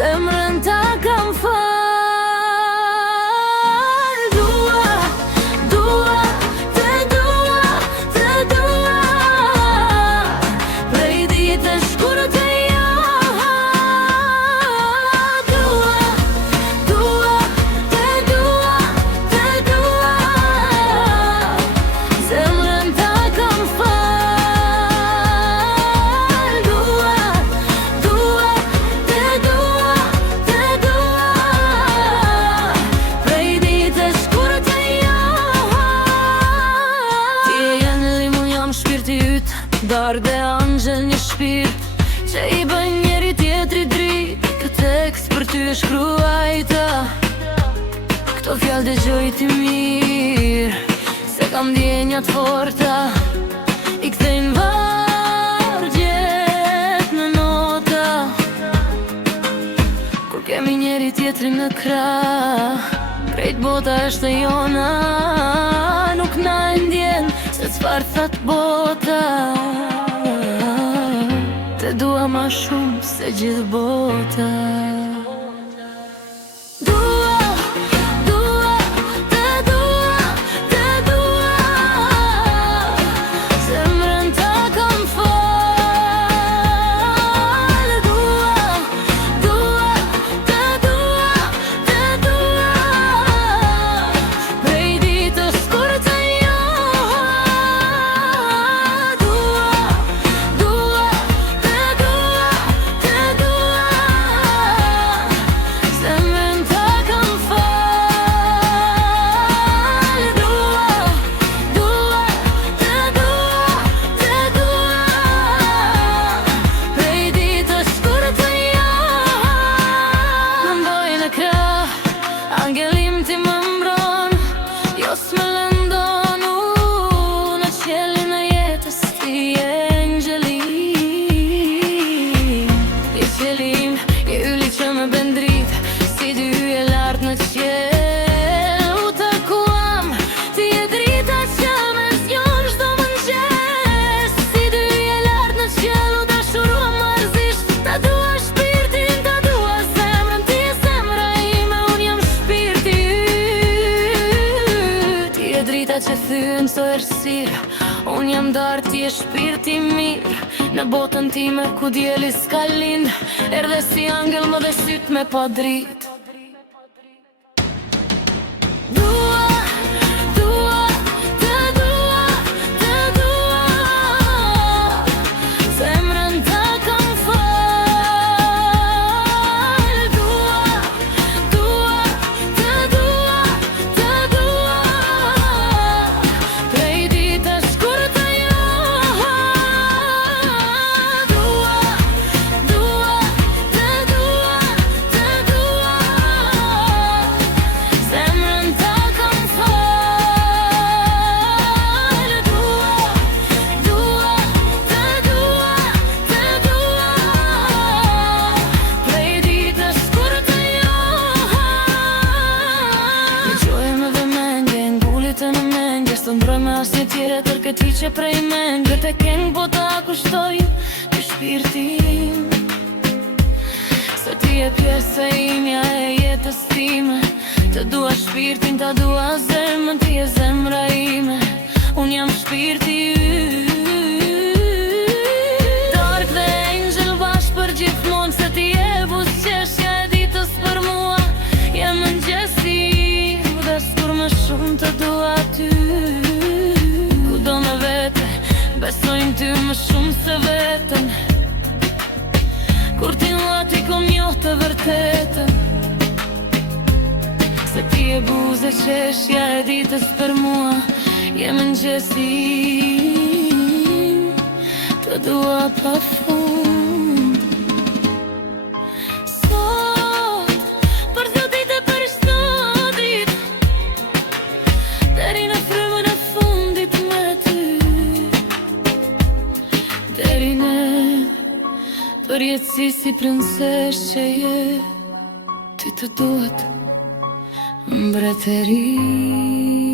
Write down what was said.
Zemrën ta kam fal. Dua, te dua. Prej ditësh kur të Dua, te dua. Zemrën ta kam fal. Dua, te dua. Prej ditësh kur të Ti e jenë mu jam shpirti yt, darë dhe angjel një shpirt që i bën njeri tjetri drit. Këtë tekst për ty e shkruajta, këto fjallë dëgjoj ti mirë, se kam ndjenjat forta, i kthejnë vargjet në nota. Kur kemi njeri tjetrin në krah, krejt bota është e jona, nuk na e ndjen se çfarë that bota. Te dua ma shumë se gjithë bota. Dua, te dua. Zemrën ta kam fal. Dua, te dua. Prej ditës kur të Dua, te dua. Zemrën ta kam fal. Dua, te dua. Prej ditës kur të Më mboj në krah, angelim ti më mbron, jo s'më lëndon. Në qelin e jetës ti e angelim. I qelim, i yli që më bendrit, si dy e lartë në qel. U takuam, ti e drita që me zjon shdo mëngjes. Si dy e lartë në qel, u dashuruam marrëzisht. Ta dua shpirtin, ta dua zemrën, ti e zemra ime, unë jam shpirti yt. Ti e drita që thyen so errësirë, unë jam darë, ti e shpirti mirë. Në botën time ku dieli s'ka lind, erdhe si angel më dhe syt me pa dritë. Dua, te dua. Zemrën ta kam fal. Dua, te dua. Prej ditësh kur të Dua, te dua. Zemrën ta kam fal. Dua, te dua. Prej ditësh kur të Dëgjoj me vëmendje, ngullit e në mendje, s'të ndroj me as një tjetër këtë vi që prej mendje. Te keng bota kushtoj në shpirtin, se ti e pjesë e imja e jetës time. Të dua shpirtin, ta dua zemrën, ti e zemra ime, unë jam shpirti yt. Dark dhe angel bashkë për gjithmonë, se ti e buzëqeshja e ditës për mua. Jem mëngjesi, dhe s'kur më shumë të dua ty. Kudo me vete, besojnë ty më shumë se vetën. Kur ti lati kom njoh të vërtetën, se ti e buzëqeshja e ditës për mua. Jem mëngjesi, të dua pa fund. Sot, për zdo ditë e për shto ditë, deri në frymën e fundit me ty. Deri në për jetësi si princesh që je, ty të duhet mbretëri.